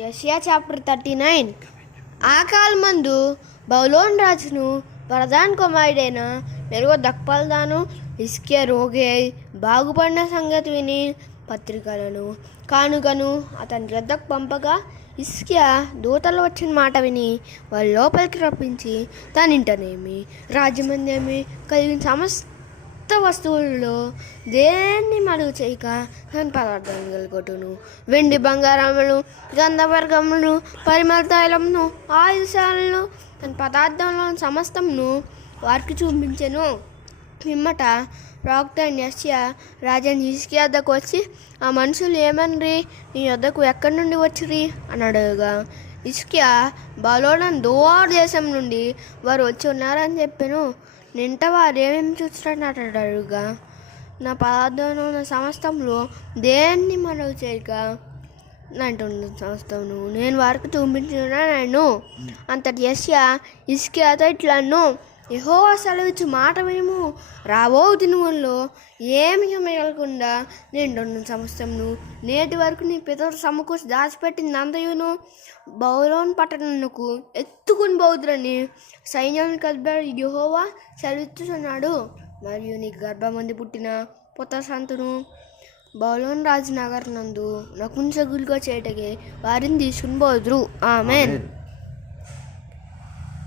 యెషయా చాప్టర్ 39. ఆ కాలమందు బబులోను రాజును ప్రధాన కుమారుడైన మెరోదక్బలదాను హిజ్కియా రోగి అయి బాగుపడిన సంగతి విని పత్రికలను కానుకను అతని వద్దకు పంపగా హిజ్కియా దూతలు వచ్చిన మాట విని వారి లోపలికి రప్పించి తన ఇంటనేమి రాజ్యమందేమి కలిగిన సమస్త వస్తువుల్లో దేన్ని మరుగు చేయక తన పదార్థాలను కలుగొట్టును. వెండి బంగారములు గంధవర్గములు పరిమళ తైలమును ఆయుధాలను తన పదార్థంలో సమస్తమును వారికి చూపించెను. పిమ్మట ప్రవక్త యెషయా రాజైన హిజ్కియా వద్దకు వచ్చి, ఆ మనుషులు ఏమనరి, నీ వద్దకు ఎక్కడి నుండి వచ్చిరి అని అడగగా హిజ్కియా బబులోను దూర దేశం నుండి వారు వచ్చి ఉన్నారని చెప్పాను. నింట వారు ఏమేమి చూస్తున్నట్టు అడుగుగా, నా పదార్థంలో నా సమస్తంలో దేన్ని మరుగు చేయక అంటున్న సమస్తమును నేను వారికి చూపించున్నాను. అంతటి యెషయా హిజ్కియాతో ఇట్లను, యెహోవా సెలవిచ్చు మాట వినుము. రాబో దినముల్లో ఏమి మిగలకుండా నేను సమస్తమును నేటి వరకు నీ పితరులు సమకూర్చి దాచిపెట్టిందంతయును బబులోను పట్టణమునకు ఎత్తుకుని పోదురని సైన్యానికి అధిపతి యెహోవా సెలవిచ్చుచున్నాడు. మరియు నీ గర్భమంది పుట్టిన పుత్ర సంతును బబులోను రాజు నగరనందు నపుంసకులుగా చేయటకే వారిని తీసుకుని పోదురు. ఆమేన్.